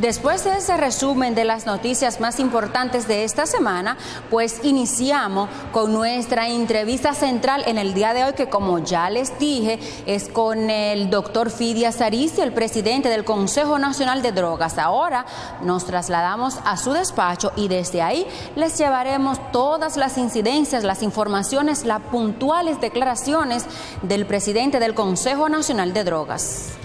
Después de ese resumen de las noticias más importantes de esta semana, pues iniciamos con nuestra entrevista central en el día de hoy, que como ya les dije, es con el doctor Fidias Aristi, el presidente del Consejo Nacional de Drogas. Ahora nos trasladamos a su despacho y desde ahí les llevaremos todas las incidencias, las informaciones, las puntuales declaraciones del presidente del Consejo Nacional de Drogas.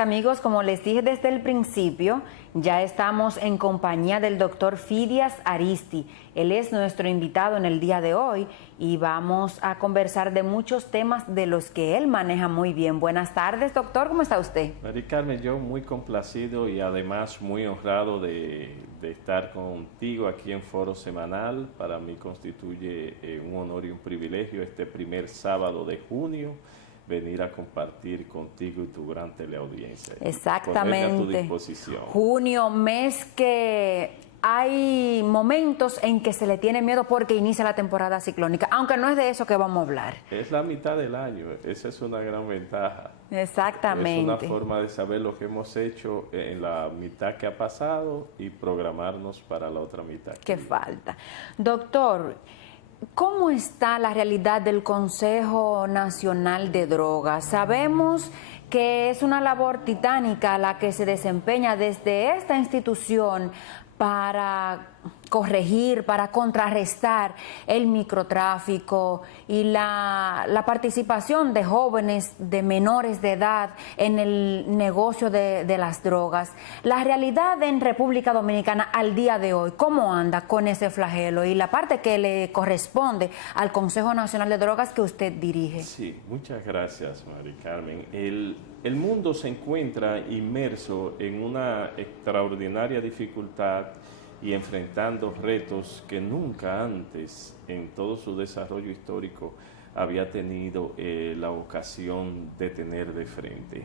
Amigos, como les dije desde el principio, ya estamos en compañía del doctor Fidias Aristi. Él es nuestro invitado en el día de hoy y vamos a conversar de muchos temas de los que él maneja muy bien. Buenas tardes, doctor, ¿cómo está usted? Mari Carmen, yo muy complacido y además muy honrado de estar contigo aquí en Foro Semanal. Para mí constituye un honor y un privilegio este primer sábado de junio venir a compartir contigo y tu gran teleaudiencia. Exactamente. Ponerme a tu disposición. Junio, mes que hay momentos en que se le tiene miedo porque inicia la temporada ciclónica, aunque no es de eso que vamos a hablar. Es la mitad del año, esa es una gran ventaja. Exactamente. Es una forma de saber lo que hemos hecho en la mitad que ha pasado y programarnos para la otra mitad. ¿Qué falta? Doctor, ¿cómo está la realidad del Consejo Nacional de Drogas? Sabemos que es una labor titánica la que se desempeña desde esta institución para corregir, para contrarrestar el microtráfico y la participación de jóvenes, de menores de edad en el negocio de las drogas. La realidad en República Dominicana al día de hoy, ¿cómo anda con ese flagelo? Y la parte que le corresponde al Consejo Nacional de Drogas que usted dirige. Sí, muchas gracias, Mari Carmen. El mundo se encuentra inmerso en una extraordinaria dificultad y enfrentando retos que nunca antes en todo su desarrollo histórico había tenido la ocasión de tener de frente.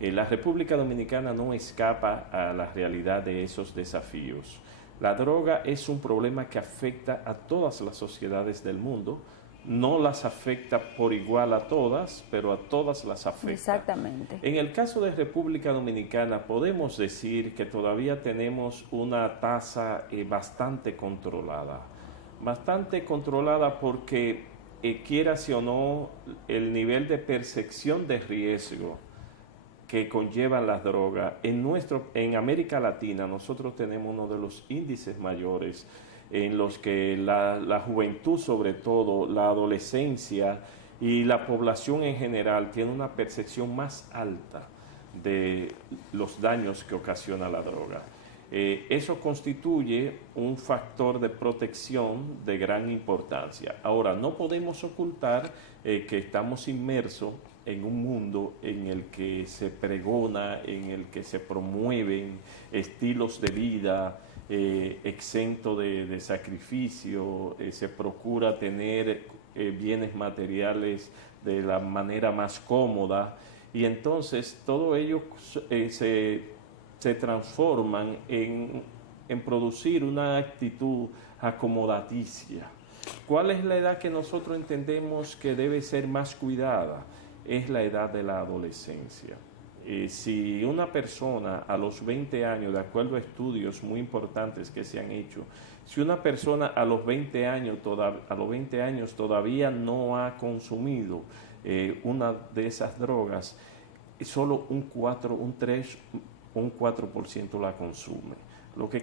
La República Dominicana no escapa a la realidad de esos desafíos. La droga es un problema que afecta a todas las sociedades del mundo. No las afecta por igual a todas, pero a todas las afecta. Exactamente. En el caso de República Dominicana podemos decir que todavía tenemos una tasa bastante controlada porque quieras o no, el nivel de percepción de riesgo que conllevan las drogas en América Latina, nosotros tenemos uno de los índices mayores en los que la juventud, sobre todo la adolescencia y la población en general tiene una percepción más alta de los daños que ocasiona la droga. Eso constituye un factor de protección de gran importancia. Ahora, no podemos ocultar que estamos inmersos en un mundo en el que se pregona, en el que se promueven estilos de vida exento de sacrificio, se procura tener bienes materiales de la manera más cómoda y entonces todo ello se transforman en producir una actitud acomodaticia. ¿Cuál es la edad que nosotros entendemos que debe ser más cuidada? Es la edad de la adolescencia. Si una persona a los 20 años, de acuerdo a estudios muy importantes que se han hecho, si una persona a los 20 años todavía no ha consumido una de esas drogas, solo un 4% la consume.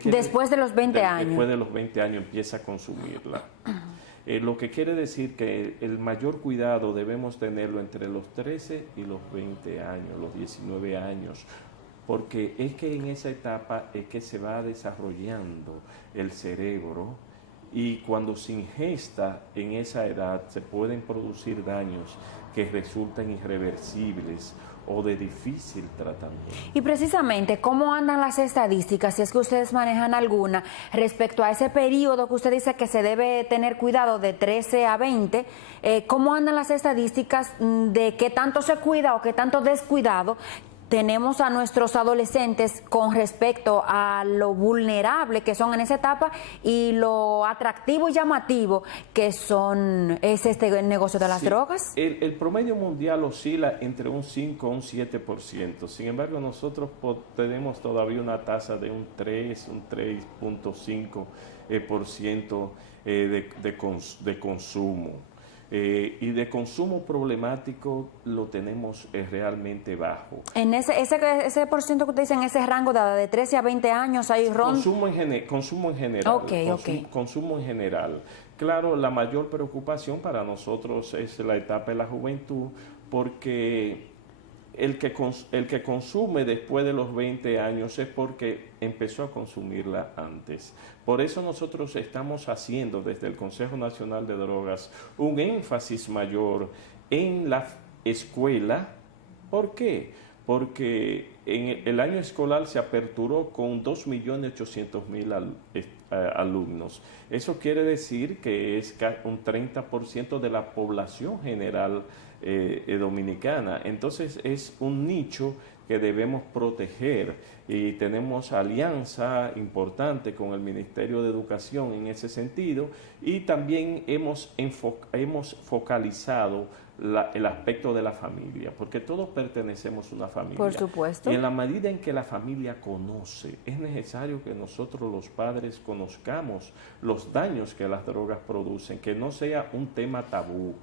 Después de los 20 años. Después de los 20 años empieza a consumirla. Lo que quiere decir que el mayor cuidado debemos tenerlo entre los 13 y los 20 años, los 19 años, porque es que en esa etapa es que se va desarrollando el cerebro y cuando se ingesta en esa edad se pueden producir daños que resultan irreversibles o de difícil tratamiento. Y precisamente, ¿cómo andan las estadísticas, si es que ustedes manejan alguna, respecto a ese periodo que usted dice que se debe tener cuidado de 13 a 20? ¿Cómo andan las estadísticas de qué tanto se cuida o qué tanto descuidado tenemos a nuestros adolescentes con respecto a lo vulnerable que son en esa etapa y lo atractivo y llamativo que es este negocio de las drogas? El promedio mundial oscila entre un 5 a un 7%. Sin embargo, nosotros tenemos todavía una tasa de un 3.5% de consumo. Y de consumo problemático lo tenemos realmente bajo. En ese por ciento que usted dice, en ese rango de edad de 13 a 20 años, hay consumo en general. Consumo en general. Claro, la mayor preocupación para nosotros es la etapa de la juventud, porque el que consume después de los 20 años es porque empezó a consumirla antes. Por eso nosotros estamos haciendo desde el Consejo Nacional de Drogas un énfasis mayor en la escuela. ¿Por qué? Porque en el año escolar se aperturó con 2.800.000 alumnos. Eso quiere decir que es un 30% de la población general dominicana. Entonces es un nicho que debemos proteger y tenemos alianza importante con el Ministerio de Educación en ese sentido, y también hemos focalizado el aspecto de la familia, porque todos pertenecemos a una familia. Por supuesto. Y en la medida en que la familia conoce, es necesario que nosotros los padres conozcamos los daños que las drogas producen, que no sea un tema tabú,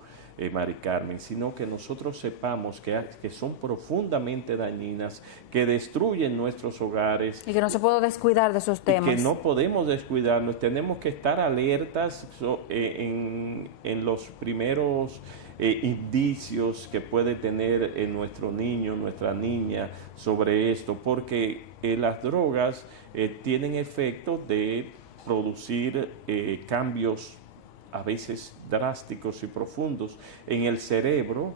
Mari Carmen, sino que nosotros sepamos que son profundamente dañinas, que destruyen nuestros hogares. Y que no se puede descuidar de esos temas. Y que no podemos descuidarnos, tenemos que estar alertas en los primeros indicios que puede tener nuestro niño, nuestra niña sobre esto, porque las drogas tienen efecto de producir cambios a veces drásticos y profundos en el cerebro,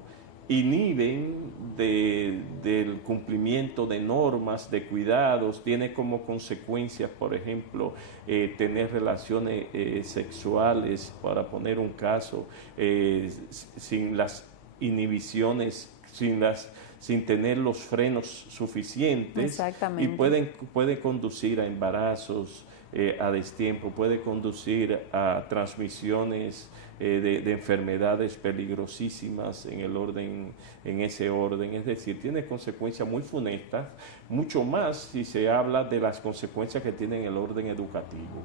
inhiben del cumplimiento de normas, de cuidados, tiene como consecuencias, por ejemplo, tener relaciones sexuales, para poner un caso, sin las inhibiciones, sin tener los frenos suficientes. Exactamente. Y puede conducir a embarazos a destiempo, puede conducir a transmisiones de enfermedades peligrosísimas en ese orden. Es decir, tiene consecuencias muy funestas, mucho más si se habla de las consecuencias que tiene en el orden educativo.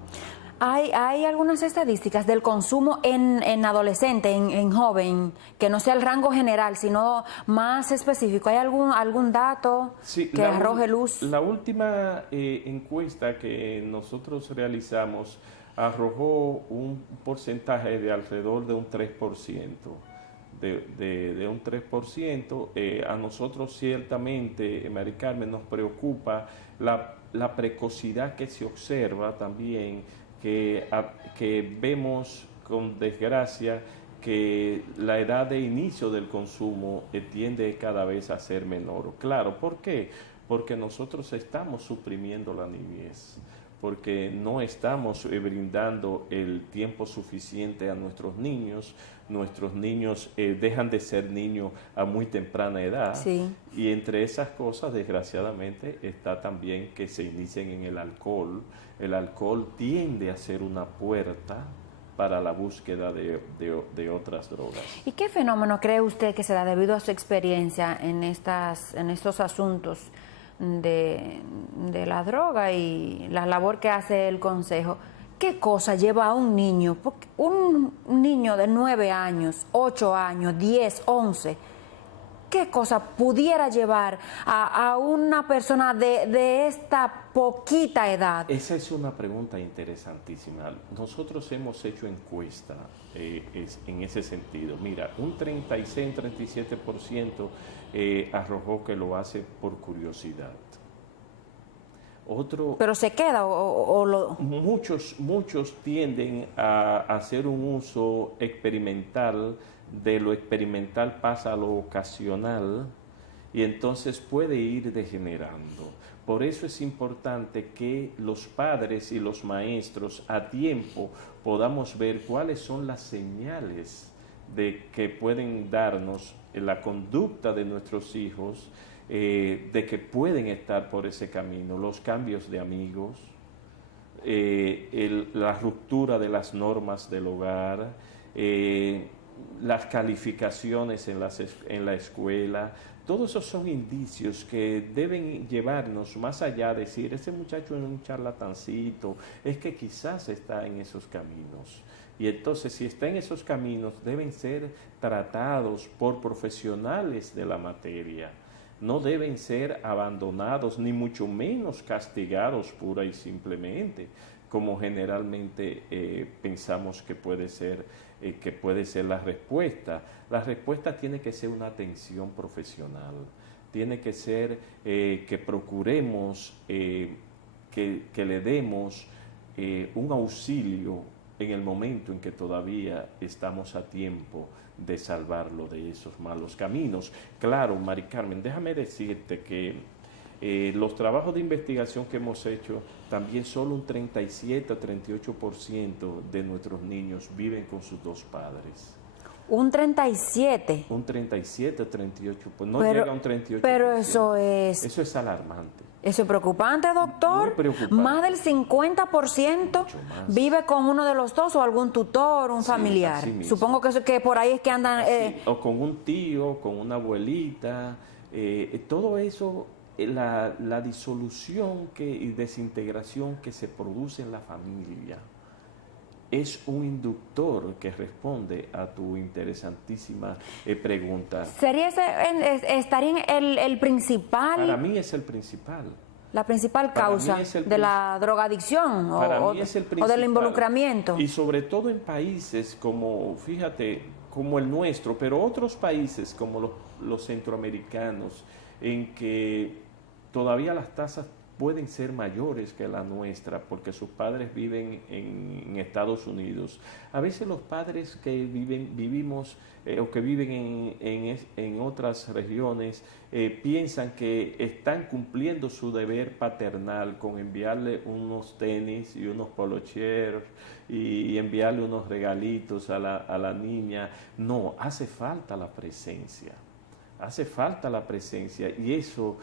Hay algunas estadísticas del consumo en adolescente, en joven, que no sea el rango general, sino más específico. ¿Hay algún dato que arroje luz? La última encuesta que nosotros realizamos arrojó un porcentaje de alrededor de un 3%. De un 3%. A nosotros ciertamente, Mari Carmen, nos preocupa la precocidad que se observa también, que vemos con desgracia que la edad de inicio del consumo tiende cada vez a ser menor. Claro, ¿por qué? Porque nosotros estamos suprimiendo la niñez, porque no estamos brindando el tiempo suficiente a nuestros niños. Nuestros niños dejan de ser niños a muy temprana edad. Sí. Y entre esas cosas, desgraciadamente, está también que se inicien en el alcohol. El alcohol tiende a ser una puerta para la búsqueda de otras drogas. ¿Y qué fenómeno cree usted que se da debido a su experiencia en estos asuntos de la droga y la labor que hace el Consejo? ¿Qué cosa lleva a un niño, un niño de 9 años, 8 años, 10, 11, qué cosa pudiera llevar a una persona de esta poquita edad? Esa es una pregunta interesantísima. Nosotros hemos hecho encuesta en ese sentido. Mira, un 36, 37% arrojó que lo hace por curiosidad. ¿Pero se queda o lo...? Muchos tienden a hacer un uso experimental. De lo experimental pasa a lo ocasional y entonces puede ir degenerando. Por eso es importante que los padres y los maestros a tiempo podamos ver cuáles son las señales que pueden darnos la conducta de nuestros hijos de que pueden estar por ese camino, los cambios de amigos, la ruptura de las normas del hogar, las calificaciones en la escuela. Todos esos son indicios que deben llevarnos más allá de decir, ese muchacho es un charlatancito, es que quizás está en esos caminos. Y entonces, si está en esos caminos, deben ser tratados por profesionales de la materia. No deben ser abandonados, ni mucho menos castigados pura y simplemente, como generalmente pensamos que puede ser la respuesta. La respuesta tiene que ser una atención profesional, tiene que ser que procuremos que le demos un auxilio en el momento en que todavía estamos a tiempo de salvarlo de esos malos caminos. Claro, Mari Carmen, déjame decirte que los trabajos de investigación que hemos hecho, también solo un 37 o 38% de nuestros niños viven con sus dos padres. ¿Un 37? Un 37 o 38, pues no llega a un 38%. Pero eso es alarmante. ¿Eso es preocupante, doctor? Muy preocupante. Más del 50% vive con uno de los dos o algún tutor, un familiar. Supongo que por ahí es que andan... o con un tío, con una abuelita, todo eso, la disolución y desintegración que se produce en la familia es un inductor que responde a tu interesantísima pregunta. ¿Estaría el principal? Para mí es el principal. La principal causa de la drogadicción o del involucramiento. Y sobre todo en países como, fíjate, como el nuestro, pero otros países como los centroamericanos, en que todavía las tasas pueden ser mayores que la nuestra porque sus padres viven en Estados Unidos. A veces los padres que vivimos o que viven en otras regiones piensan que están cumpliendo su deber paternal con enviarle unos tenis y unos polochers y enviarle unos regalitos a la niña. No, hace falta la presencia. Hace falta la presencia y eso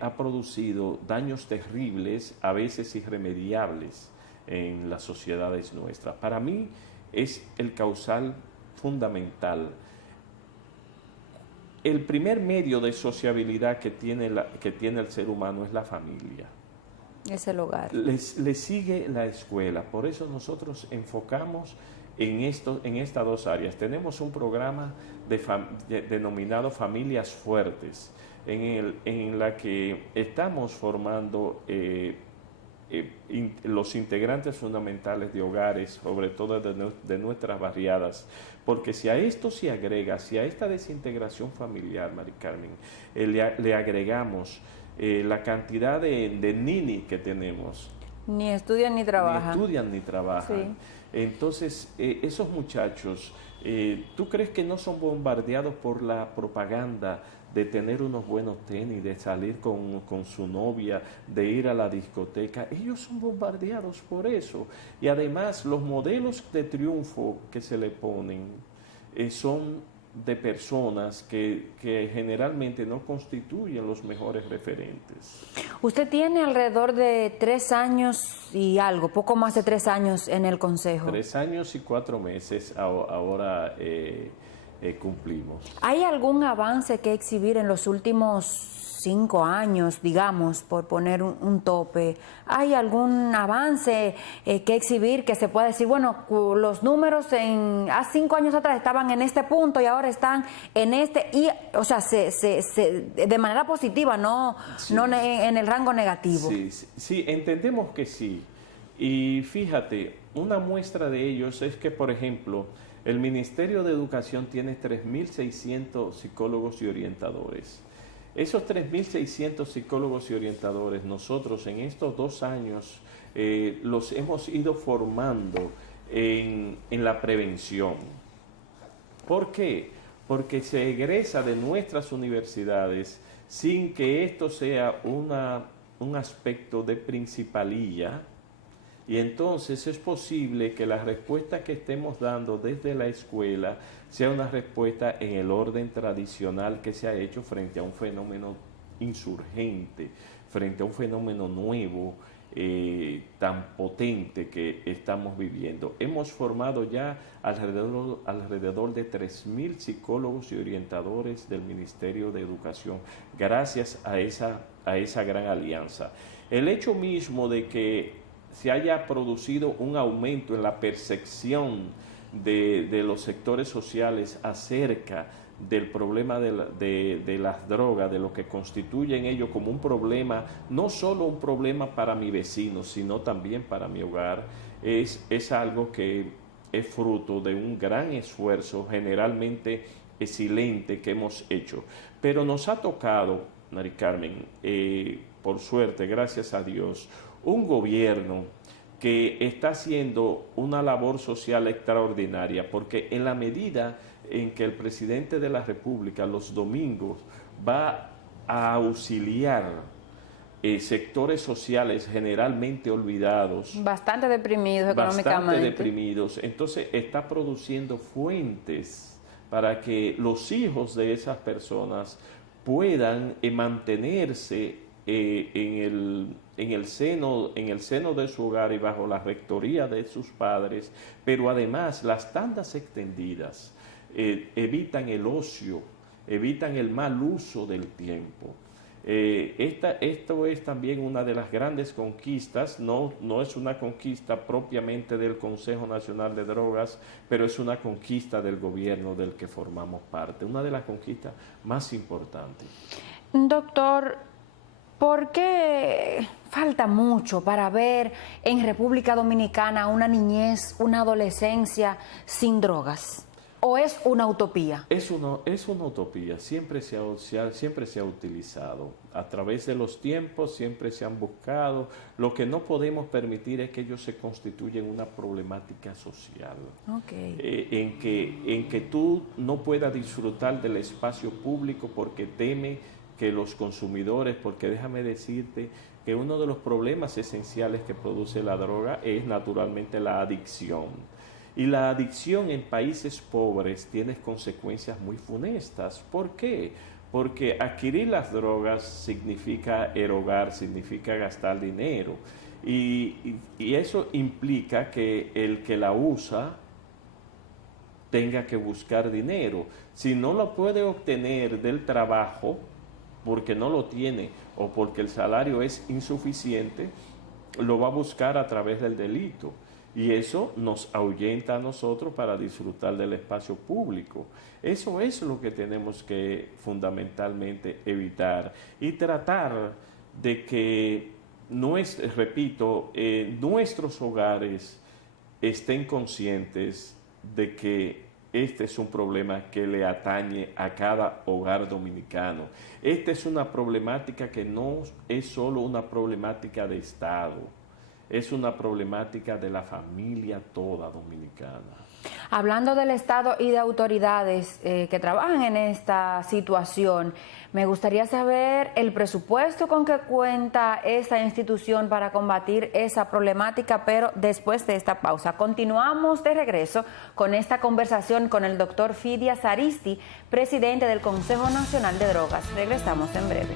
ha producido daños terribles, a veces irremediables, en las sociedades nuestras. Para mí es el causal fundamental. El primer medio de sociabilidad que tiene el ser humano es la familia. Es el hogar. Le sigue la escuela. Por eso nosotros enfocamos en estas dos áreas. Tenemos un programa denominado Familias Fuertes, en la que estamos formando los integrantes fundamentales de hogares, sobre todo de nuestras barriadas, porque si a esto se agrega, si a esta desintegración familiar, Mari Carmen, le agregamos la cantidad de nini que tenemos. Ni estudian ni trabajan. Ni estudian ni trabajan. Sí. Entonces, esos muchachos, ¿tú crees que no son bombardeados por la propaganda de tener unos buenos tenis, de salir con su novia, de ir a la discoteca? Ellos son bombardeados por eso. Y además, los modelos de triunfo que se le ponen son de personas que generalmente no constituyen los mejores referentes. Usted tiene alrededor de 3 años y algo, poco más de 3 años en el Consejo. 3 años y 4 meses ahora cumplimos. ¿Hay algún avance que exhibir en los últimos 5 años, digamos, por poner un tope? ¿Hay algún avance que exhibir que se pueda decir, bueno, los números hace 5 años atrás estaban en este punto y ahora están en este, y, o sea, de manera positiva, no en el rango negativo? Sí, entendemos que sí. Y fíjate, una muestra de ellos es que, por ejemplo, el Ministerio de Educación tiene 3.600 psicólogos y orientadores. Esos 3.600 psicólogos y orientadores, nosotros en estos 2 años los hemos ido formando en la prevención. ¿Por qué? Porque se egresa de nuestras universidades sin que esto sea un aspecto de principalía, y entonces es posible que la respuesta que estemos dando desde la escuela sea una respuesta en el orden tradicional que se ha hecho frente a un fenómeno insurgente frente a un fenómeno nuevo, tan potente que estamos viviendo. Hemos formado ya alrededor de 3.000 psicólogos y orientadores del Ministerio de Educación, gracias a esa gran alianza. El hecho mismo de que se haya producido un aumento en la percepción de los sectores sociales acerca del problema de las drogas, de lo que constituyen ello como un problema, no solo un problema para mi vecino, sino también para mi hogar, es algo que es fruto de un gran esfuerzo, generalmente silente, que hemos hecho. Pero nos ha tocado, Mari Carmen, por suerte, gracias a Dios, un gobierno que está haciendo una labor social extraordinaria, porque en la medida en que el presidente de la República los domingos va a auxiliar sectores sociales generalmente olvidados, bastante deprimidos económicamente. Bastante deprimidos, entonces está produciendo fuentes para que los hijos de esas personas puedan mantenerse en el seno de su hogar y bajo la rectoría de sus padres, pero además las tandas extendidas evitan el ocio, evitan el mal uso del tiempo. Esto es también una de las grandes conquistas, no es una conquista propiamente del Consejo Nacional de Drogas, pero es una conquista del gobierno del que formamos parte, una de las conquistas más importantes. Doctor, ¿por qué falta mucho para ver en República Dominicana una niñez, una adolescencia sin drogas? ¿O es una utopía? Es una utopía, siempre se ha utilizado. A través de los tiempos siempre se han buscado. Lo que no podemos permitir es que ellos se constituyan una problemática social. Okay. En que tú no puedas disfrutar del espacio público porque teme que los consumidores, porque déjame decirte que uno de los problemas esenciales que produce la droga es naturalmente la adicción. Y la adicción en países pobres tiene consecuencias muy funestas. ¿Por qué? Porque adquirir las drogas significa erogar, significa gastar dinero. Y eso implica que el que la usa tenga que buscar dinero. Si no lo puede obtener del trabajo, porque no lo tiene o porque el salario es insuficiente, lo va a buscar a través del delito. Y eso nos ahuyenta a nosotros para disfrutar del espacio público. Eso es lo que tenemos que fundamentalmente evitar y tratar de que, nuestros hogares estén conscientes de que este es un problema que le atañe a cada hogar dominicano. Esta es una problemática que no es solo una problemática de Estado. Es una problemática de la familia toda dominicana. Hablando del Estado y de autoridades que trabajan en esta situación, me gustaría saber el presupuesto con que cuenta esta institución para combatir esa problemática, pero después de esta pausa. Continuamos de regreso con esta conversación con el doctor Fidias Aristi, presidente del Consejo Nacional de Drogas. Regresamos en breve.